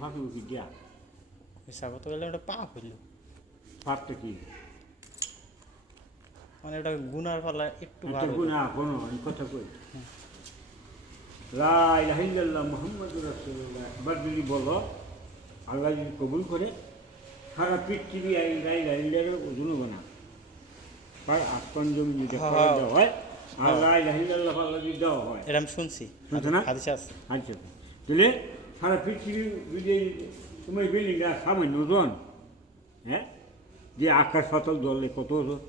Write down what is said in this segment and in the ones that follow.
ফাঁকি উকি দিয়া মিশা কথা বললে ওটা পাপ হইল, পাপটা কি মানে ওটা গুনার ফলে একটু একটা ভালো হইলো। গুণা কোনো আমি কথা কই লা ইলাহা ইল্লাল্লাহ মুহাম্মাদুর রাসূলুল্লাহ একবার যদি বলো আল্লাহ যদি কবুল করে সারা পৃথিবী এই লা ইলাহা ইল্লাল্লাহ ওজন হবে না আর আসমান জমি যদি হ্যাঁ, খরচ হ্যাঁ। দেওয়া হয় আর লা ইলাহা ইল্লাল্লাহ আল্লাহ যদি দেওয়া হয় এটা আমি শুনছি, শুনছো না? হাদিসে আছে। আচ্ছা তাহলে সারা পৃথিবী যদি তোমার বিল্ডিংটা সামান্য ওজন হ্যাঁ যে আকাশ পাতাল ধরলে কত ওজন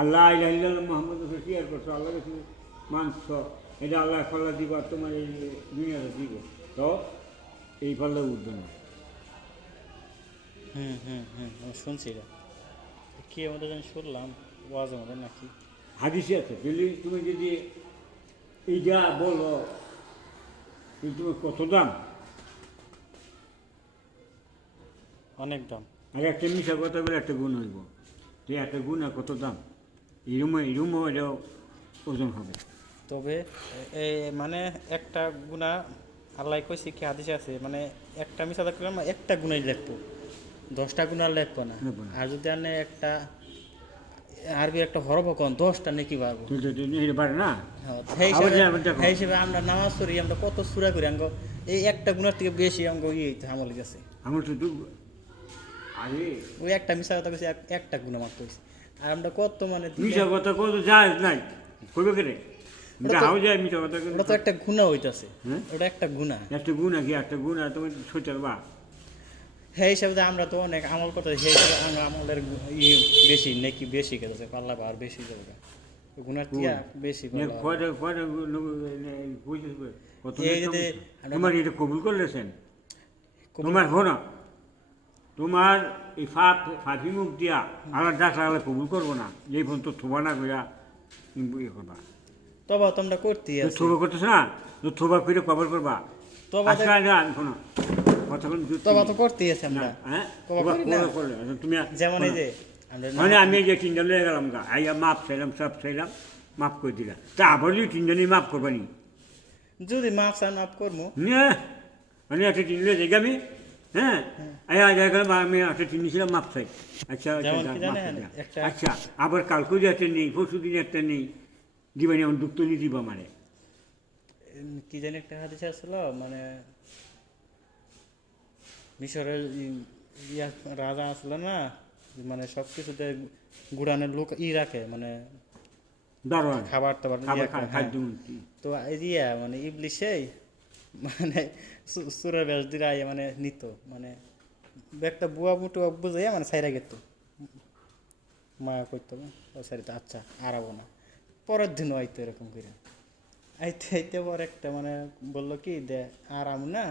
আল্লাহ ইলাহ মোহাম্মদ শেয়ার করছো আল্লাহ কাছে মানছ এটা আল্লাহ পাল্লা দিব আর তোমার এই দুনিয়াটা দিব তো এই পাল্লা উঠবে না আমি শুনছি এটা কি আমাদের জানি শুনলাম ওয়াজ আমাদের নাকি হাদিসে আছে তাহলে তুমি যদি এইটা বলো তোমার কত দাম অনেক দাম। আর একটা মিশা কথা বলে একটা গুণ হইব তো একটা গুণ আর কত দাম এরুমও এটাও ওজন হবে তবে মানে একটা গুণা আল্লাহ কইছে কি হাদিসে আছে, মানে একটা মিশা থাকলে একটা গুণাই লেখবো, 10টা গুণা লেখবো না। লেখবো না। আর যদি আপনি একটা আরবি একটা হরফ কোন 10টা নাকি পারবো। এটা পারে না সেই আবার হিসেবে আবার দেখো। সেই হিসেবে আমরা নামাজ পড়ি, আমরা কত সূরা করি আঙ্গ এই একটা গুণার থেকে বেশি অঙ্গ আমল গেছে। আমার তো আরে ওই একটা মিশা কথা কইছে, একটা গুণা মাত্র হইছে। আর আমরা কত মানে মিশা কথা কত যায় নাই কইবে কেন যাও যায় মিশা কথা ওটা তো একটা গুণা হইতাছে, হ্যাঁ? ওটা একটা গুণা। একটা গুণ কি একটা গুণ আর তুমি সোচার বা সেই হিসাবে আমরা তো অনেক আমল করতে, সেই হিসাবে আমরা আমলের বেশি নাকি বেশি গেছে, পাল্লা আর বেশি যাবে গুণার তিয়া বেশি পাল্লা। কয়টা কয়টা কত এই যদি তোমার এটা কবুল করলেছেন তোমার শোনো তোমার এই ফাঁকি মুখ দিয়া আলাদা ডাক্তার আলাদা কবুল করবো না এই ফোন তো থোবা না কইরা ইয়ে করবা তবা তোমরা করতেই আছে, থোবা করতেছ না থোবা করে কভার করবা তবা তো- আজকাল না শোনো কতক্ষণ তবা তো করতেই আছে আমরা। হ্যাঁ তবা তোবা করি না। করলে তুমি যেমন এই যে আমরা মানে আমি এই যে তিনজন লয়ে গেলাম গা আইয়া মাপ চাইলাম সব চাইলাম মাফ করে দিলাম তা আবার যদি তিনজনই মাফ করবানি যদি মাফ চান মাফ করবো, না মানে একটা তিন লয়ে যাই আমি হ্যাঁ আয়া যাই গেলাম আমি একটা তিন ছিলাম মাপ চাই আচ্ছা যেমন কি মাফ জানেন, করে দিলাম। একটা- আচ্ছা আবার কালকেও যে একটা নেই পরশু দিন একটা নেই দিবানি আমার দুঃখ তো নিয়ে দিবা মানে কি জানি একটা হাদিস আসছিল, মানে মিশরের রাজা আসলো না, মানে সব কিছুতে গুড়ানের লোক রাখে, মানে দারোয়ান খাবার টাবার খাবার রাখে, হ্যাঁ। খাদ্যমন্ত্রী তো এই মানে ইবলিসেই মানে সুরের বেশ দিরা মানে নিত, মানে একটা বুয়া বুটো বুঝাইয়া মানে সাইরা গেত মায়া করতো ও সারি তো আচ্ছা আরাবো না, পরের দিনও আইতো এরকম করে আইতে আইতে পর একটা মানে বললো কি দে আরাম না,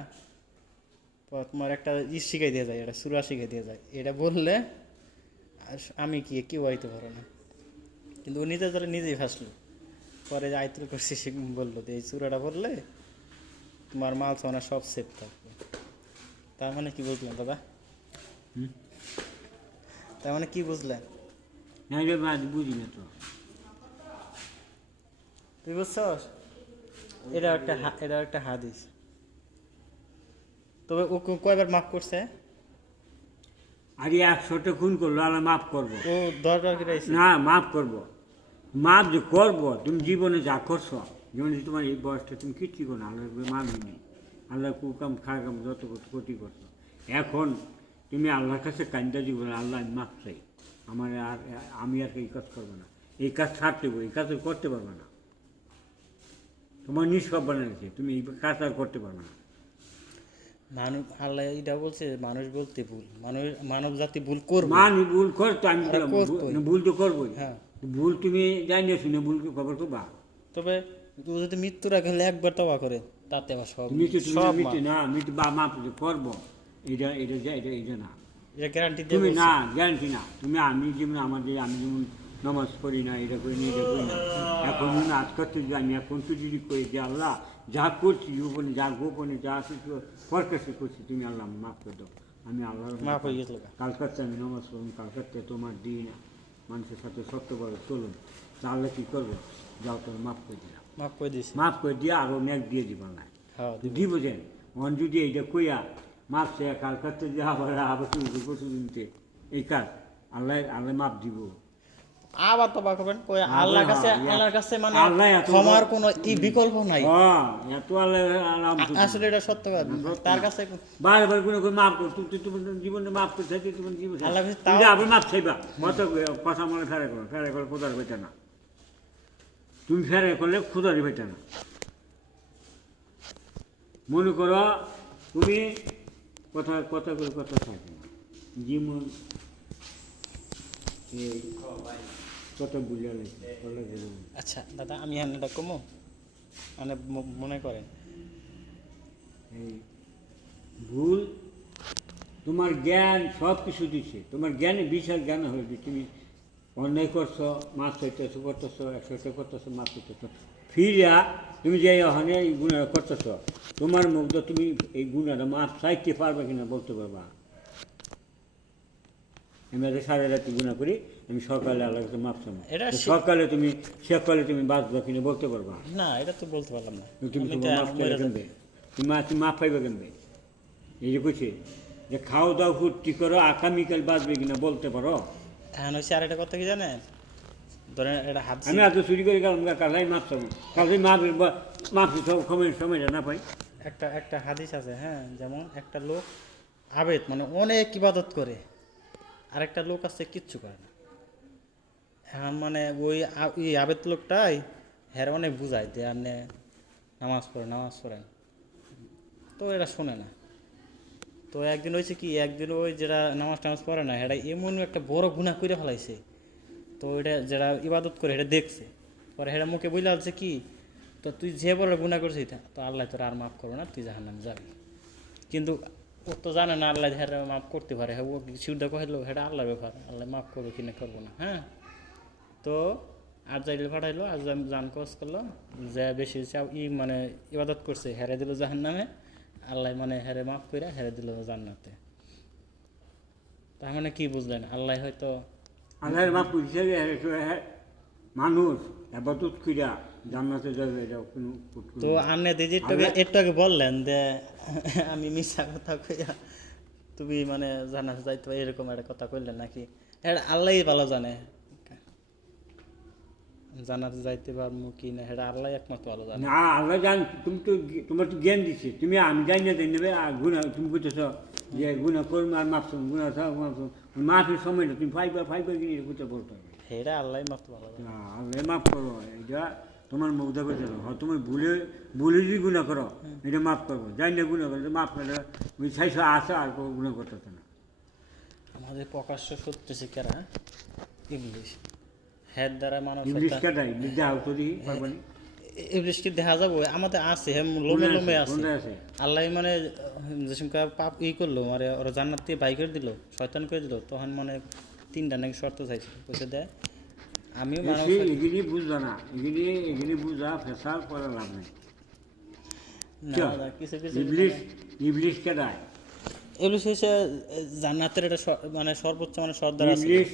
পর তোমার একটা শিখাই দিয়ে যায়, এটা সুরা শিখাই দিয়ে যায়, এটা বললে আমি কি কেউ আইতে পারো না। কিন্তু ও নিজের দলে নিজেই ফাঁসলো, পরে যে আইতুল করছি সে বললো যে এই চূড়াটা বললে তোমার মাল সোনা সব সেফ থাকবে। তার মানে কি বুঝলেন দাদা? হুম? তার মানে কি বুঝলেন? না রে মা বুঝি না তো তুই বুঝছস? এটা একটা হাদিস। তবে ও কয়বার মাফ করছে? আরে 100টা খুন করলো আল্লাহ মাফ করবো ও 10বার ফিরাইছে। না মাফ করবো মাফ যে করবো তুমি জীবনে যা করছো জীবনে তোমার এই বয়সটা তুমি কিচ্ছু করো না আল্লাহ মানই নেই আল্লাহ কুকাম খাকাম যত ক্ষতি করছো এখন তুমি আল্লাহর কাছে কান্দা জীবন আল্লাহ আমি মাফ চাই আমার আর আমি আর এই কাজ করবো না এই কাজ ছাড়তে হবে এই কাজ করতে পারবে না তোমার নিষ্পাপ বানিয়েছে তুমি এই কাজ আর করতে পারবে না মানুষ আল্লাহ এটা বলছে মানুষ বলতে ভুল, মানব জাতি ভুল করবে। মানি ভুল করতো আমি আর বললাম, করতোই। ভুল তো করবোই হ্যাঁ। ভুল তুমি জানিয়ে শুনে ভুলকে খবর করবা তবে ও যদি মৃত্যুর আগে একবার তওবা করে তাতে আবার সব মৃত্যু তুমি সব মৃত্যু মাফ। না মৃত্যু বা মাপ যে করবো এটা এটা যা এটা এটা না এটা গ্যারান্টি দিয়ে তুমি বলছি। না গ্যারান্টি না তুমি আমি যেমন আমাদের আমি যেমন নামাজ পড়ি না এটা করি না এটা করি না এখন যেমন আজ করতে যে আমি এখন তো যদি করি যে আল্লাহ যা করছি গোপনে যা গোপনে যা কিছু ফরকাশে করছি তুমি আল্লাহ মাফ করে দাও আমি আল্লাহ মাফ হয়ে গেছিল গা। কালকাতে আমি নামাজ পড়ুন কালকাতে তোমার দিন মানুষের সাথে সত্যভাবে চলুন তাহলে কী করবো যাও তোর মাফ করে দিলাম মাফ করে দিছি। মাফ করে দিয়ে আরও নেক দিয়ে দিব না হ্যাঁ দিব। দিব যেন মন যদি এইটা কইয়া মাপ সে কাল করতে যে আবার তুমি পশু দিনতে এই কাজ আল্লাহ আল্লাহ মাপ দিব। আবার তবা করবেন কই আবার আল্লাহর কাছে মানে আল্লাহ এত ক্ষমার কোনো বিকল্প নাই। হ্যাঁ এত আল্লাহ আরাম আসলে এটা সত্য কথা। তার কাছে বারবার কোনো করে মাপ কর তুই তোমার জীবনে মাপ করতে তোমার জীবন আল্লাহ কাছে তুমি তাও- আবার মাপ চাইবা কত কথা মনে ফেরে করলে খোদার বেটা না, তুমি ফেরে করলে খোদারই বেটা না। মনে করো তুমি কথা কথা করে কথা থাকে না জীবন এই কত বুঝা লাগে। আচ্ছা দাদা আমি এটা কমো মানে মনে করেন এই ভুল তোমার জ্ঞান সব কিছু দিচ্ছে, তোমার জ্ঞানে বিশাল জ্ঞান হয়েছে। তুমি অন্যায় করছো মাছ হইতেছো করতেছো 100টা করতেছো মাছ হইতেছো ফিরিয়া তুমি যে ওখানে এই গুণাটা করতেছো তোমার মুগ্ধ তুমি এই গুণাটা মাছ চাইতে পারবে কিনা বলতে পারবা। আমি আজ সারা রাত্রি গুণা করি আমি সকালে আল্লাহ কাছে মাপ চাবো, এটা সকালে তুমি সকালে তুমি বাঁচবে কিনা বলতে পারবা। না এটা তো বলতে পারলাম না। তুমি আমি তোমার তো মাপ মরে চাইবে যাবো। কেনবে, তুমি মাপ পাইবে কেনবে। এই যে কইছে যে খাও দাও ফুর্তি করো আগামীকাল বাঁচবে কিনা বলতে পারো। এখন হচ্ছে আর একটা কথা কি জানেন, ধরেন এটা হাত আমি এত চুরি করে গেলাম কালাই মাপ চাবো, কালাই মাপ সময়টা না পাই। একটা হাদিস আছে, হ্যাঁ, যেমন একটা লোক আবেদ মানে অনেক ইবাদত করে, আর একটা লোক আছে কিচ্ছু করে না। এখন মানে ওই আবেদ লোকটাই হ্যাঁ অনেক বুঝায় যে আপনি নামাজ পড়েন, তো এরা শোনে না। তো একদিন হয়েছে কি, একদিন ওই যেটা নামাজ পড়ে না এটা এমন একটা বড় গুনাহ করে ফেলাইছে। তো এটা যারা ইবাদত করে এটা দেখছে, পরে হেরা মুখে বইলে আছে কি, তো তুই যে বড় গুনাহ করছিস তো আল্লাহ তোর আর মাফ করো না, তুই জাহান্নামে যাবি। কিন্তু ও তো জানে না আল্লাহ হেরা মাফ করতে পারে, হ্যাঁ ও সিদ্ধা কহিল সেটা আল্লাহর ব্যাপার, আল্লাহ মাফ করবো কিনা করবো না। হ্যাঁ, তো আর যাইলে পাঠাইলো, আজ জান কস করলো যে বেশি মানে ইবাদত করছে হেরে দিল জাহান্নামে, আল্লাহ মানে হেরে মাফ করে হেরে দিল জান্নাতে। তার মানে কি বুঝলেন, আল্লাহ হয়তো আল্লাহর মাপ বুঝছে মানুষ আবাদত কইরা জান্নাতে যাবে এটা কোনো তো আপনি দিদি একটু আগে বললেন যে আমি মিশা কথা কইয়া তুমি মানে জান্নাতে যাইতে এরকম একটা কথা কইলেন নাকি, এটা আল্লাহই ভালো জানে জান্নাতে যাইতে পারবো কি না, এটা আল্লাহ একমাত্র ভালো জানে। না আল্লাহ জান, তুমি তো তোমার তো জ্ঞান দিচ্ছে, তুমি আমি জানি না নেবে আর গুণা তুমি বুঝতেছ যে গুণা করবো আর মাপছ গুণা মাফের সময় না তুমি ফাইবার কিনে করতে বলতে হবে। এটা আল্লাহ মাত্র ভালো জানে। না আল্লাহ মাফ করো, এটা তোমার মুগ্ধা করতে হবে। হয় তোমার ভুলে যদি গুণা করো এটা মাফ করবো, জানি না গুণা করো মাফ করে ওই সাইসা আসা আর গুণা করতেছে না। আমাদের প্রকাশ্য সত্যি শিকারা ইংলিশ হেড দ্বারা মানব ইংলিশ কাটাই ইংলিশ দেওয়া তো দিই পারবানি ইংলিশকে দেখা যাবো আমাদের আছে, হ্যাঁ লোমে লোমে আছে। আছে আল্লাহ মানে যে সময় পাপ করলো মানে ওরা জান্নাত থেকে বাই করে দিল, শয়তান করে দিল, তখন মানে 3টা নাকি শর্ত চাইছে, বসে দেয় আমিও মানব এগুলি বুঝবা না, এগুলি বুঝা ফেসাল করা লাভ নেই। না কিছু কিছু ইংলিশ ইংলিশ কাটাই ইংলিশ হচ্ছে জান্নাতের এটা মানে সর্বোচ্চ মানে সর্দার আছে। ইংলিশ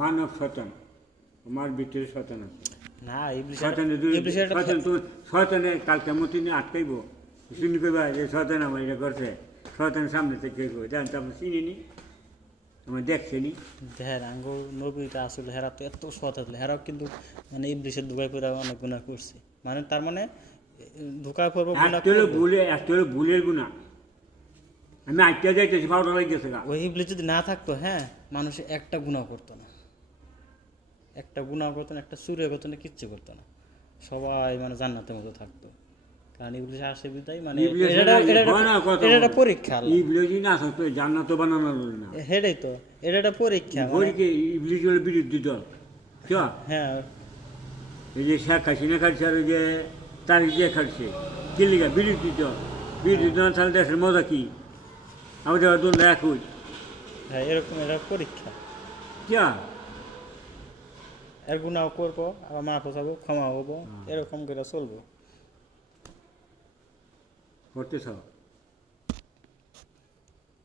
মানব শয়তান, আমার ভিতরে শয়তান আছে। না ইংলিশ শয়তানের কালকে মতি নিয়ে আটকাইব, শুনি কইবা যে শয়তান আমার এটা করছে, শয়তানের সামনে থেকে জানতে আমরা চিনিনি, আমার দেখছেনি। হ্যাঁ আঙ্গুর নবীটা আসলে হেরা তো এত সৎ আসলে হেরাও কিন্তু মানে ইংলিশের ধোকায় করে অনেক গুণা করছে, মানে তার মানে ধোকায় পড়বো একটা হলো ভুলের গুণা, আমি আটটা যাইতেছি ভালো লাগতেছে গা। ওই ইংলিশ যদি না থাকতো, হ্যাঁ মানুষ একটা গুণা করতো না, একটা চুরি করতো না, কিচ্ছু করতো না, সবাই মানে জান্নাতের মতো থাকতো। কারণ ইংলিশ আসে বিদায় মানে এটা একটা পরীক্ষা, জান্নাত বানানো না, হেডাই তো এটা একটা পরীক্ষা ইংলিশ হলো বিরোধী দল। হ্যাঁ এই যে শেখ হাসিনা খাচ্ছে আর ওই যে তারিখ দিয়ে খাচ্ছে কি লিখা বিরোধী দল তাহলে দেশের মজা কি, আমাদের দল একই। হ্যাঁ এরকম এটা পরীক্ষা, এর গুণাও করবো আবার মাফ হবো ক্ষমা হবো, এরকম করে চলবো। করতেছ